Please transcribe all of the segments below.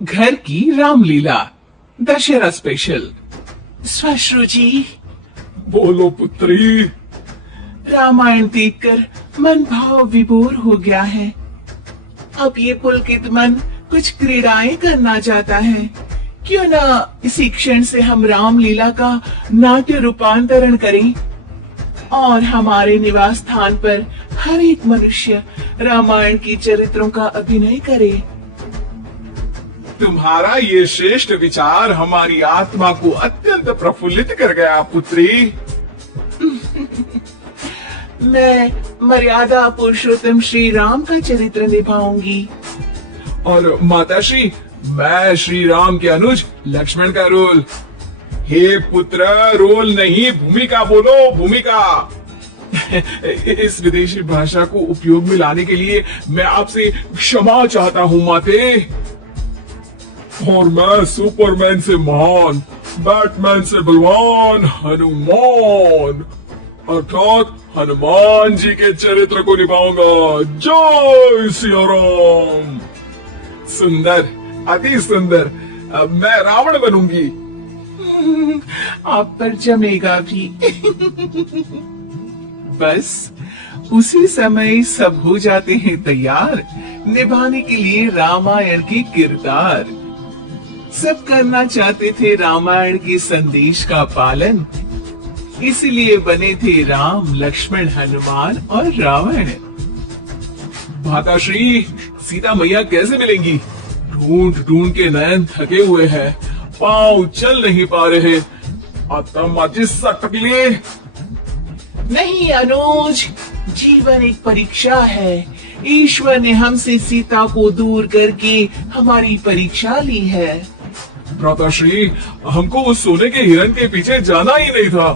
घर की रामलीला दशहरा स्पेशल। श्वश्रु जी, बोलो पुत्री। रामायण देखकर मन भाव विभोर हो गया है। अब ये पुलकित मन कुछ क्रीड़ाएं करना चाहता है। क्यों ना इसी क्षण से हम रामलीला का नाट्य रूपांतरण करें और हमारे निवास स्थान पर हर एक मनुष्य रामायण के चरित्रों का अभिनय करे। तुम्हारा ये श्रेष्ठ विचार हमारी आत्मा को अत्यंत प्रफुल्लित कर गया पुत्री। मैं मर्यादा पुरुषोत्तम श्री राम का चरित्र निभाऊंगी। और माताश्री, मैं श्री राम के अनुज लक्ष्मण का रोल। हे पुत्र, रोल नहीं भूमिका बोलो, भूमिका। इस विदेशी भाषा को उपयोग में लाने के लिए मैं आपसे क्षमा चाहता हूँ माते। और मैं सुपरमैन से महान, बैटमैन से बलवान हनुमान अर्थात हनुमान जी के चरित्र को निभाऊंगा। जय सिया राम। सुंदर, अति सुंदर। अब मैं रावण बनूंगी। आप पर जमेगा भी। बस उसी समय सब हो जाते हैं तैयार निभाने के लिए रामायण के किरदार। सब करना चाहते थे रामायण के संदेश का पालन, इसलिए बने थे राम, लक्ष्मण, हनुमान और रावण। माताश्री, सीता मैया कैसे मिलेंगी? ढूंढ ढूंढ के नयन थके हुए हैं, पांव चल नहीं पा रहे। माचिस सटक लिए। नहीं अनुज, जीवन एक परीक्षा है। ईश्वर ने हमसे सीता को दूर करके हमारी परीक्षा ली है। माताश्री, हमको उस सोने के हिरन के पीछे जाना ही नहीं था।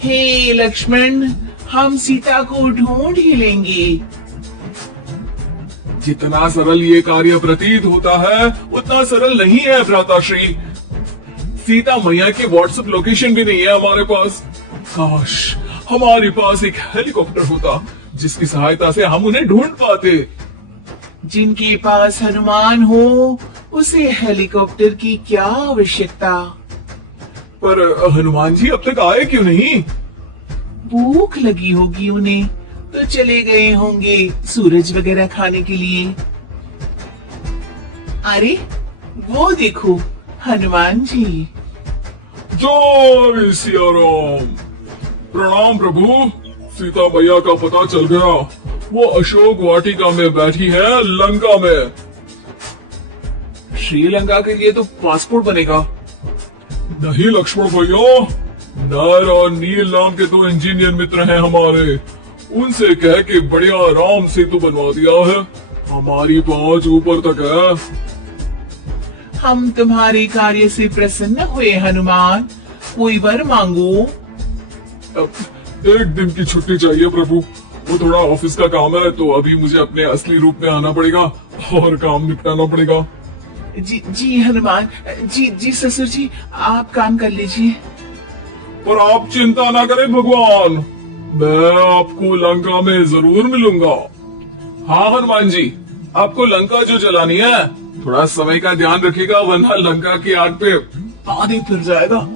हे लक्ष्मण, हम सीता को ढूंढ ही लेंगे। जितना सरल ये कार्य प्रतीत होता है उतना सरल नहीं है भ्राताश्री। सीता मैया की व्हाट्सएप लोकेशन भी नहीं है हमारे पास। काश हमारे पास एक हेलीकॉप्टर होता जिसकी सहायता से हम उन्हें ढूंढ पाते। जिनके पास हनुमान हो उसे हेलीकॉप्टर की क्या आवश्यकता। पर हनुमान जी अब तक आए क्यों नहीं? भूख लगी होगी उन्हें, तो चले गए होंगे सूरज वगैरह खाने के लिए। अरे वो देखो हनुमान जी। जय सिया राम। प्रणाम प्रभु। सीता मैया का पता चल गया, वो अशोक वाटिका में बैठी है लंका में। श्रीलंका के लिए तो पासपोर्ट बनेगा। नहीं लक्ष्मण भैया, नर और नील नाम के दो इंजीनियर मित्र हैं हमारे। उनसे कह के बढ़िया राम सेतु बनवा दिया है। हमारी पहुंच ऊपर तक है। हम तुम्हारे कार्य से प्रसन्न हुए हनुमान, कोई वर मांगो। एक दिन की छुट्टी चाहिए प्रभु। वो थोड़ा ऑफिस का काम है, तो अभी मुझे अपने असली रूप में आना पड़ेगा और काम निपटाना पड़ेगा। जी हनुमान जी ससुर जी, आप काम कर लीजिए। पर आप चिंता ना करें भगवान, मैं आपको लंका में जरूर मिलूंगा। हाँ हनुमान जी, आपको लंका जो जलानी है, थोड़ा समय का ध्यान रखिएगा वरना लंका की आग पे पानी फिर जाएगा।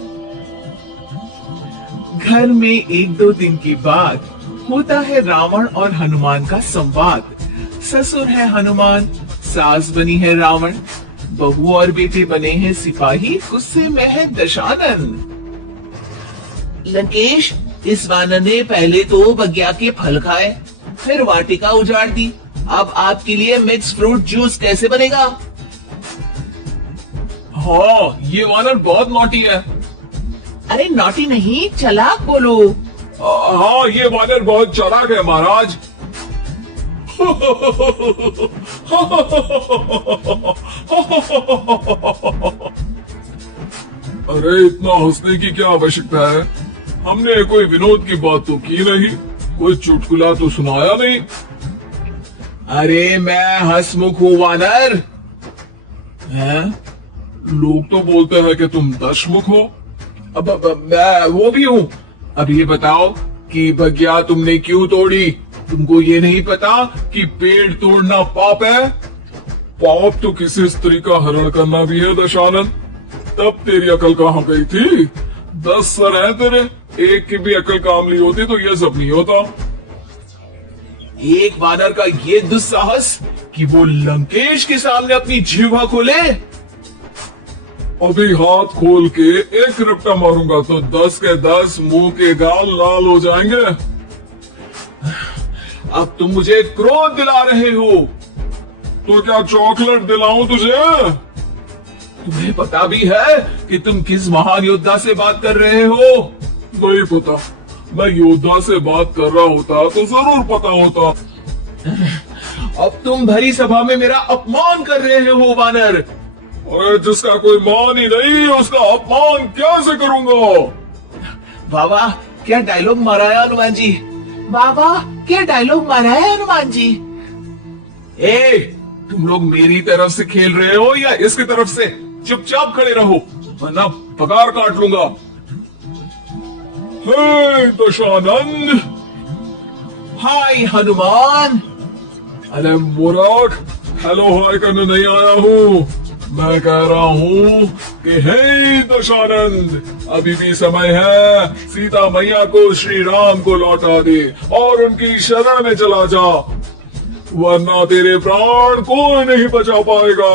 घर में एक दो दिन के बाद होता है रावण और हनुमान का संवाद। ससुर है हनुमान, सास बनी है रावण, बहू और बेटे बने हैं सिपाही, गुस्से में है दशानन। लंकेश, इस वानर ने पहले तो बगिया के फल खाए, फिर वाटिका उजाड़ दी। अब आपके लिए मिक्स फ्रूट जूस कैसे बनेगा? हाँ, ये वानर बहुत नॉटी है। अरे नॉटी नहीं, चालाक बोलो। हाँ, ये वानर बहुत चालाक है महाराज। अरे इतना हंसने की क्या आवश्यकता है? हमने कोई विनोद की बात तो की नहीं, कोई चुटकुला तो सुनाया नहीं। अरे मैं हंसमुख हूँ वानर। हैं? लोग तो बोलते हैं कि तुम दशमुख हो। अब मैं वो भी हूँ। अब ये बताओ कि बगिया तुमने क्यों तोड़ी? तुमको ये नहीं पता कि पेड़ तोड़ना पाप है? पाप तो किसी स्त्री का हरण करना भी है दशानन। तब तेरी अकल कहाँ गई थी? 10 सर है तेरे, एक की भी अकल काम नहीं होती तो ये सब नहीं होता। एक वानर का ये दुस्साहस कि वो लंकेश के सामने अपनी जीवा खोले। अभी हाथ खोल के एक रपटा मारूंगा तो 10 के 10 मुंह के गाल लाल हो जाएंगे। अब तुम मुझे क्रोध दिला रहे हो। तो क्या चॉकलेट दिलाऊं तुझे? तुम्हें पता भी है कि तुम किस महान योद्धा से बात कर रहे हो? नहीं पता। मैं योद्धा से बात कर रहा होता तो जरूर पता होता। अब तुम भरी सभा में मेरा अपमान कर रहे हो वानर। अरे जिसका कोई मान ही नहीं उसका अपमान कैसे करूंगा? बाबा क्या डायलॉग मारा है हनुमान जी। बाबा क्या डायलॉग मारा है हनुमान जी। ए तुम लोग मेरी तरफ से खेल रहे हो या इसकी तरफ से? चुपचाप खड़े रहो वरना पगार काट लूंगा। हे दशानंद। हाय हनुमान। अरे मूर्ख, हेलो हाय करने नहीं आया हूँ। मैं कह रहा हूँ कि हे दशानंद, अभी भी समय है। सीता मैया को श्री राम को लौटा दे और उनकी शरण में चला जा, वरना तेरे प्राण कोई नहीं बचा पाएगा।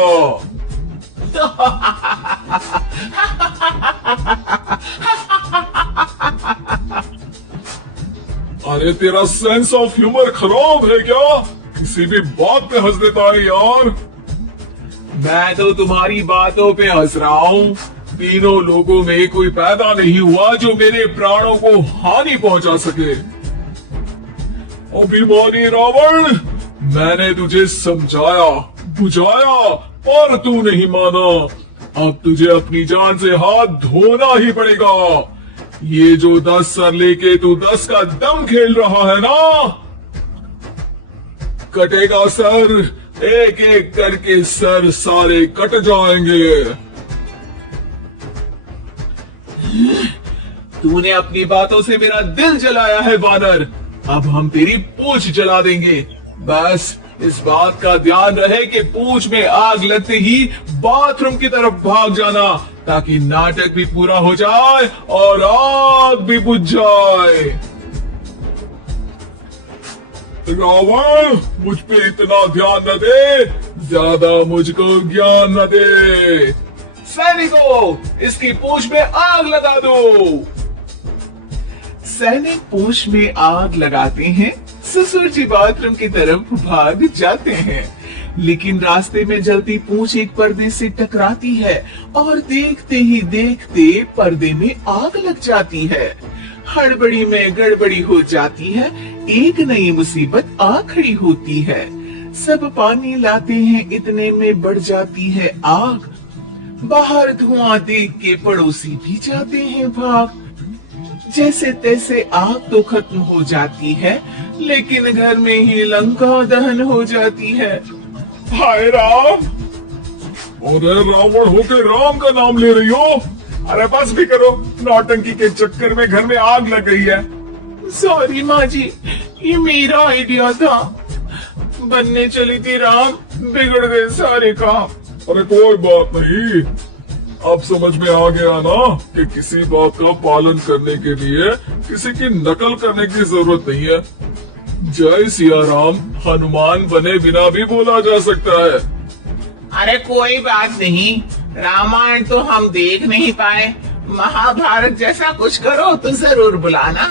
अरे तेरा सेंस ऑफ ह्यूमर खराब है क्या? किसी भी बात पे हंस देता है यार। मैं तो तुम्हारी बातों पे हंस रहा हूँ। तीनों लोगों में कोई पैदा नहीं हुआ जो मेरे प्राणों को हानि पहुंचा सके। अभिमानी रावण, मैंने तुझे समझाया बुझाया पर तू नहीं माना। अब तुझे अपनी जान से हाथ धोना ही पड़ेगा। ये जो 10 सर लेके तू 10 का दम खेल रहा है ना, कटेगा सर। एक एक करके सर सारे कट जाएंगे। तूने अपनी बातों से मेरा दिल जलाया है वानर। अब हम तेरी पूंछ जला देंगे। बस इस बात का ध्यान रहे कि पूंछ में आग लगते ही बाथरूम की तरफ भाग जाना, ताकि नाटक भी पूरा हो जाए और आग भी बुझ जाए। रावण, मुझ पे इतना ध्यान न दे, ज्यादा मुझको ज्ञान न दे। सैनिकों, इसकी पूंछ में आग लगा दो। सैनिक पूंछ में आग लगाते हैं। ससुर जी बाथरूम की तरफ भाग जाते हैं, लेकिन रास्ते में जलती पूंछ एक पर्दे से टकराती है और देखते ही देखते पर्दे में आग लग जाती है। हड़बड़ी में गड़बड़ी हो जाती है। एक नई मुसीबत आ खड़ी होती है। सब पानी लाते हैं, इतने में बढ़ जाती है आग। बाहर धुआं देख के पड़ोसी भी जाते हैं भाग। जैसे तैसे आग तो खत्म हो जाती है, लेकिन घर में ही लंका दहन हो जाती है। हाय राम। अरे रावण होके राम का नाम ले रही हो? अरे बस भी करो, नौटंकी के चक्कर में घर में आग लग गई है। सॉरी माँ जी, ये मेरा आइडिया था। बनने चली थी राम, बिगड़ गए सारे काम। अरे कोई बात नहीं, अब समझ में आ गया ना कि किसी बात का पालन करने के लिए किसी की नकल करने की जरूरत नहीं है। जय सिया राम हनुमान बने बिना भी बोला जा सकता है। अरे कोई बात नहीं, रामायण तो हम देख नहीं पाए। महाभारत जैसा कुछ करो तो जरूर बुलाना।